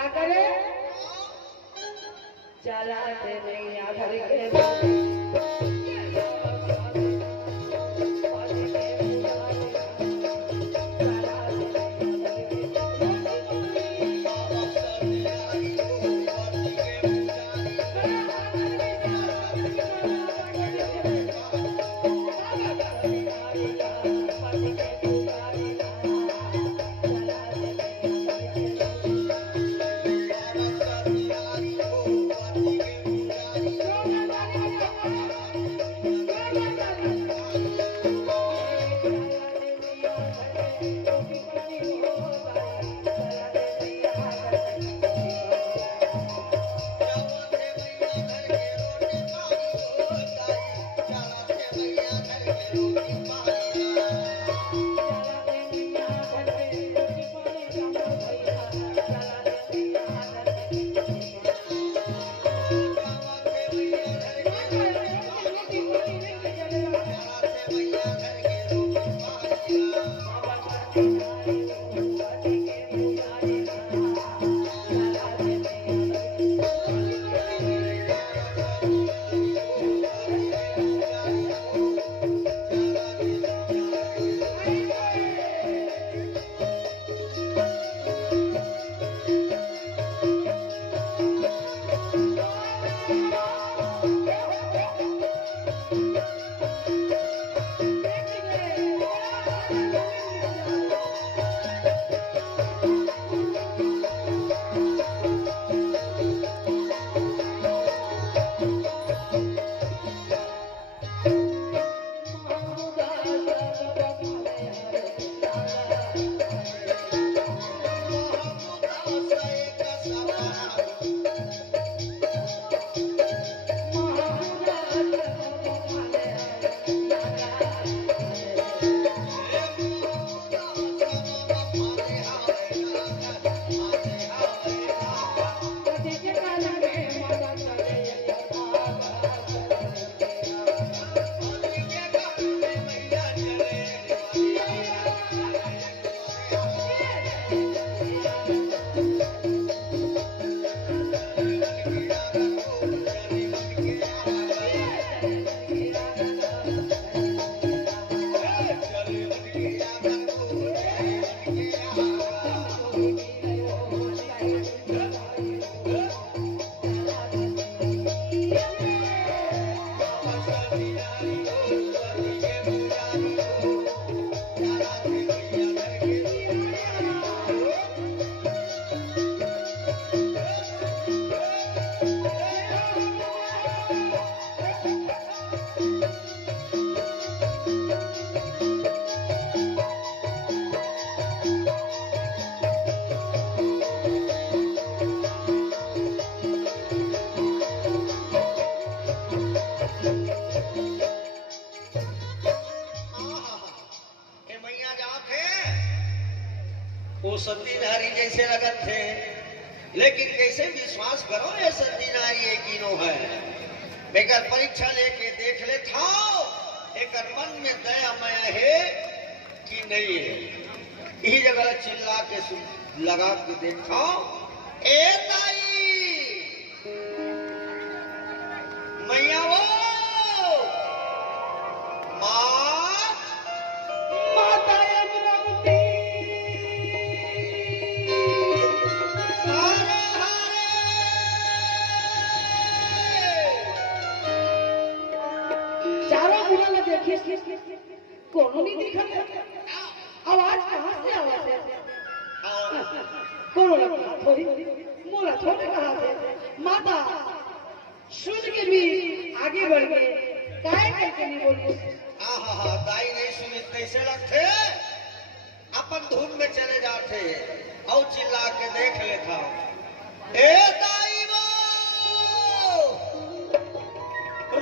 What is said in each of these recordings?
क्या करे चला दे मैया घर के वो सती नारी जैसे लगत थे, लेकिन कैसे विश्वास करो ये सती नारी एक कीनो है। बेकर परीक्षा लेके देख ले था एक मन में दया माया है कि नहीं है। यही जगह चिल्ला के लगा के देखा, ए ताई मैया वो कौन नहीं दिखा आवाज कहाँ से आवाज है कौन थोड़ी मोला थोड़े कहा से माता सुन के भी आगे बढ़ गए काय करके नहीं बोली। हाँ दाई नहीं सुनी कैसे लगते अपन धुन में चले जाते और चिल्ला के देख लेता ए दाई वो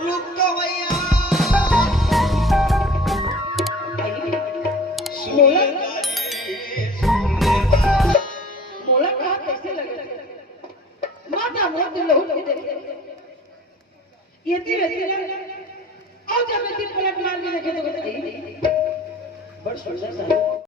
रुक तो भैया मोला कहा कैसे लगे माता मोर दिल लहू लगे ये धीरे धीरे और जब मैं 3 मिनट मार के देखे तो बड़ सुंदर सा